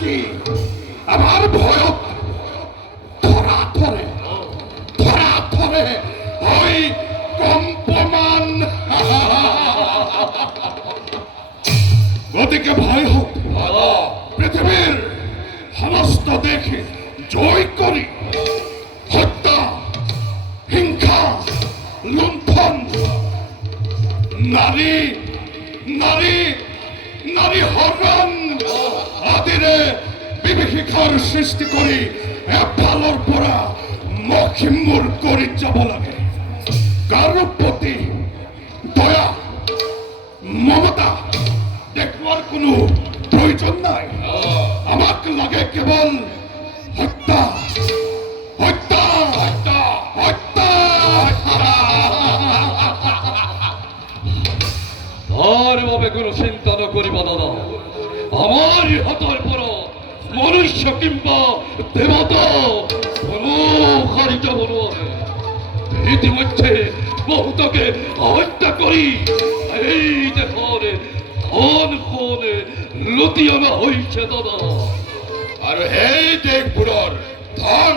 কি আমার ভয় ধরা ধরে ওই কম্পমান। ওদিকে ভয় হোক, পৃথিবীর সমস্ত দেখে জয় করি। হত্যা, হিংসা, লুণ্ঠন, নারী নারী নারী হরণ আদিরে বিভীষিকার সৃষ্টি করি। ভালোর পরা মখিমুর করি যাব লাগে। কারোর প্রতি দয়া মমতা দেখবার কোনো প্রয়োজন নাই। আমাকে লাগে কেবল হত্যা হত্যা হত্যা হত্যা। আর ভাবে কোনো চিন্তা ন করিবা দাদা। আমার হাতের পর মনুষ্য কিংবা দেবতা কোনো খারিজ বলবে। ইতিমধ্যে বহুতকে হত্যা করি এই দেশের ধন ফোনে লুটিয়ানো হয়েছে দাদা। আর এই দেখ বুড়োর ধন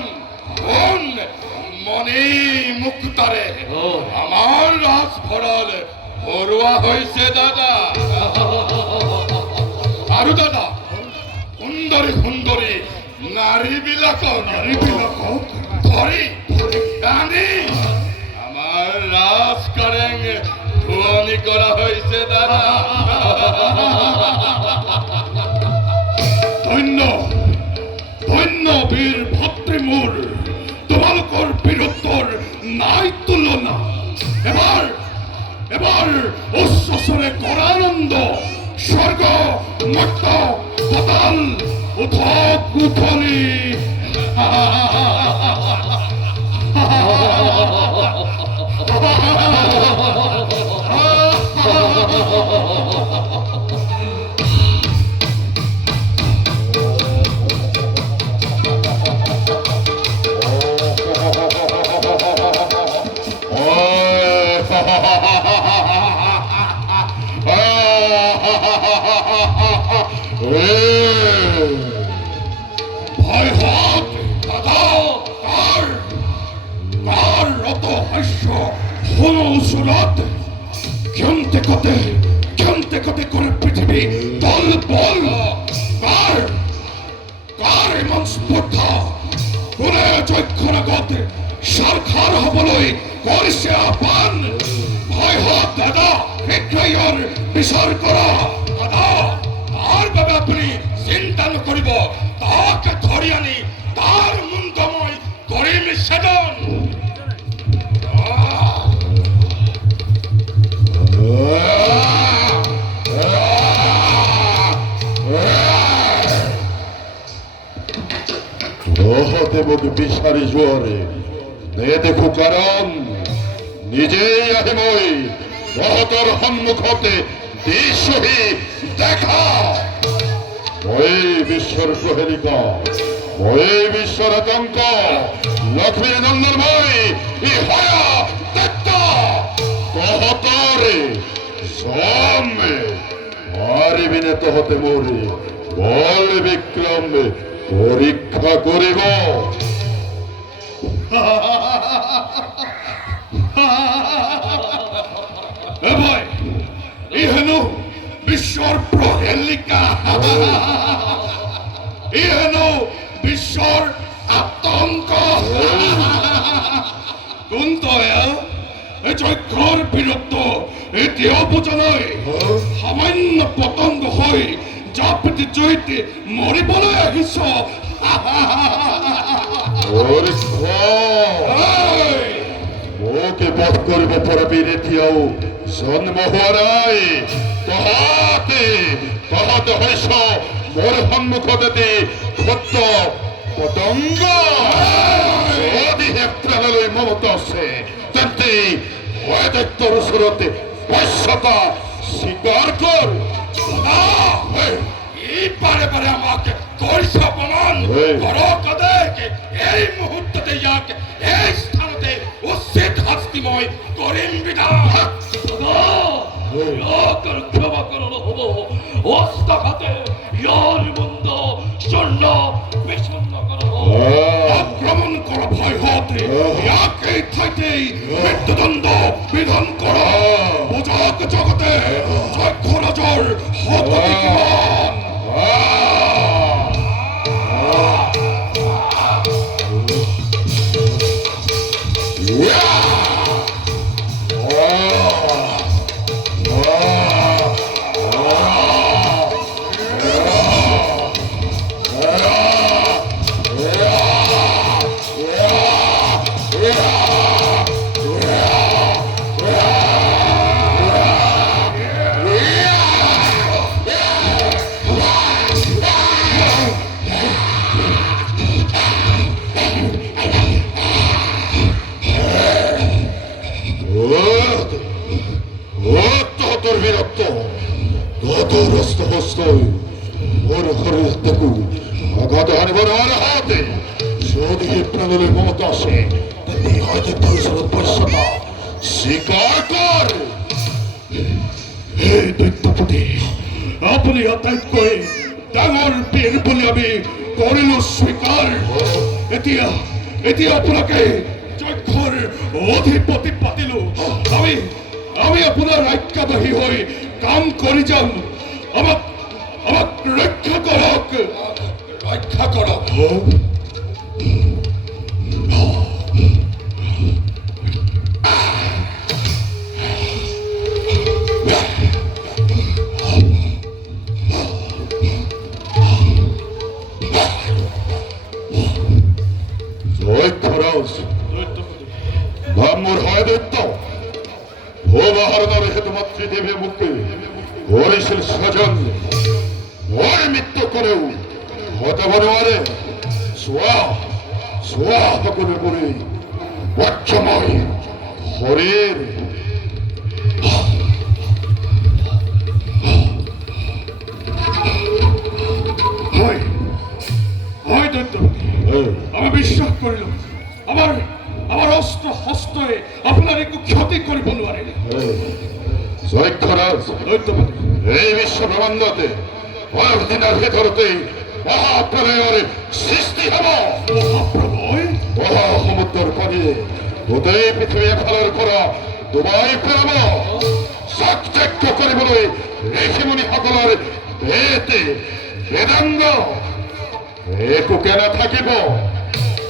ধন মনে মুক্তারে আমার রাস ভরল ভরুয়া হয়েছে দাদা। আরো দাদা সুন্দরী সুন্দরী নারী বিলাক ধরি টানি আমার রাস কারেং ধুয়নি করা হয়েছে দাদা। ধন্য ধন্য বীর ভদ্রমূর, তোমালোকৰ বীরত্বর নাই তুলনা। এবার এবার উচ্ছ্বাসরে করানন্দ স্বর্গ মর্ত পাতাল উথক উথলি। ভয় হোক দাদা, কার রত হাস্য হল সুরত। ক্ষমতে কতে করে পৃথিবী দল বল। কার কার এমন স্পর্ধা কোনে চক্ষুরাগত সারখার হবলৈ কৰিছে আহ্বান। ভয় হোক দাদা, বিক্রয়ৰ বিচার করা দাদা। তার বাবে আপনি চিন্তা নকৰিব, তাকে ধৰি আনি তার মুণ্ডময় কৰিম ছেদন। দেবক বিচারি জোয়ারে নে দেখো কারণ নিজেই আহিমই মহতর সন্মুখতে দৃশ্যহি দেখা। মই বিশ্বর প্রহেলিকা, মই বিশ্বর আতঙ্ক, লক্ষ্মীর নন্দনময় ই হয়া দত্তা তহতরে সামনে পারিবিনে তহতে মোরে বল বিক্রম পরীক্ষা করিব। ইহেনো বিশ্বর প্রহেলিকা, ইহেনো বিশ্বর আতঙ্ক। কোন যজ্ঞর বীরত্ব এতিয়াও বুজা নাই। সামান্য পতংগ হৈ জাপতি জয়তে মৰিবলৈ আহিছ। মোকে বধ কৰিব পাৰিবি এতিয়াও জন্ম হোৱা নাই। তহঁতে হৈছ মোৰ সন্মুখতে ক্ষুদ্ৰ পতংগ। যদিহে প্ৰাণলৈ মমতা আছে তেন্তে দৈত্যৰ ওচৰতে বশ্যতা স্বীকাৰ কৰ। বারে বারে আমাকে কৰিছ অপমান। এই মুহূর্ততে ইয়াকে এই স্থানতে উচিত শাস্তি মই কৰিম বিধান। ক্ষমা করো হব অস্তাঘাতে ইয়ার বন্ধ বিষণ্ণ করো আক্রমণ করা ভয় হতে একই ঠাইতেই মৃত্যুদণ্ড বিধান করা বোঝাক জগতে চক্ষ নজর হততি কিমান তোর বিরক্ত কত রস্ত হস্ত ওর ঘরে দেখু আঘাত হানিবার আর হাতে যদি প্রাণের মত আসে তেমনি হয়তো পরিসরত পয়সাটা স্বীকার কর হে দৈত্যপতি আপনি আটাইতকৈ ডাঙৰ বীৰ বুলি আমি কৰিলো স্বীকাৰ এতিয়া এতিয়া আপোনাকে যক্ষৰ অধিপতি পাতিলো আমি আপোনাৰ আজ্ঞাবাহী হৈ কাম কৰি যাম আমাক ৰক্ষা কৰক ব্রাহ্মণ হয় দৈত্য ভূবাহরণের হেতু মাতৃদেবী মুখে হরিশীল স্বজন ওর মৃত্যু করেও হতে বনোয়ারে সোয়া করে পড়ে বচ্চময় হরির হয় দৈত্যপতি আমি বিশ্বাস কৰিলো আমার অস্ত্র হস্তে আপনার একটু ক্ষতি কৰিব নোৱাৰে জয়ক্ষরাজ এই বিশ্ব ব্রহ্মাণ্ডতে দিনের ভিতরতে মহাপ্রলয়ের সৃষ্টি হব মহাপ্রলয় মহাসমুদ্রের পানি গোটেই পৃথিবী এফালের পৰা ডুবাই পেলাব চাকচক্য কৰিবলৈ ঋষিমুনি সকলৰ বেতে বেদাঙ্গ একো কেনে থাকিব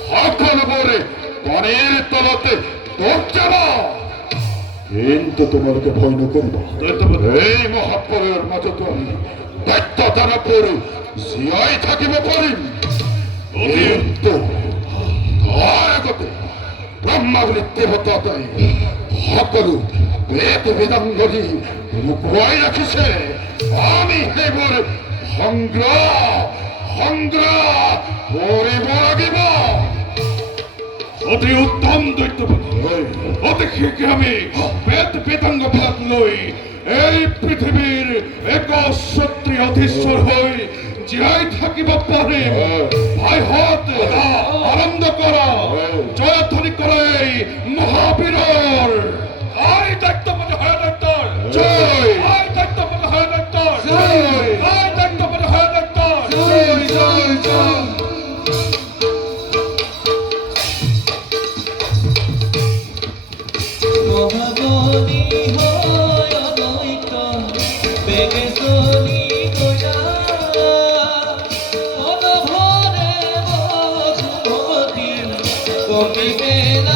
সকলোবোৰ পানির তলতে ডুব যাব কিন্তু তোমাকে ভয় নকৰিব এই মহাপ্ৰলয়ৰ মাজতো আমি দৈত্য দানৱবোৰ জীয়াই থাকিব পাৰিম কিন্তু তাৰ আগতে ব্ৰহ্মাগুৰি দেৱতাই সকলো বেদ বেদাংগী লুকুৱাই ৰাখিছে আমি সেইবোৰ সংগ্ৰহ কৰিব লাগিব অতি উত্তম দৈত্যপতি অতি শীঘ্ৰে আমি বেদ বেদাংগ বিলাক লৈ এই পৃথিৱীৰ একচ্ছত্ৰী অধীশ্বৰ হৈ জীয়াই থাকিব পাৰিম ভাইহঁত আনন্দ কৰা জয়ধ্বনি কৰে এই মহাবীৰৰ আই দৈত্যপতি হয় দৈত্যৰ জয় আই দৈত্যপতি হয় দৈত্যৰ জয় আই দৈত্যপতি হয় দৈত্যৰ জয় জয় জয় মহাবলী হয় অনৈত বেগে চলি গয়া অনভৰে বসুমতী কমিবে না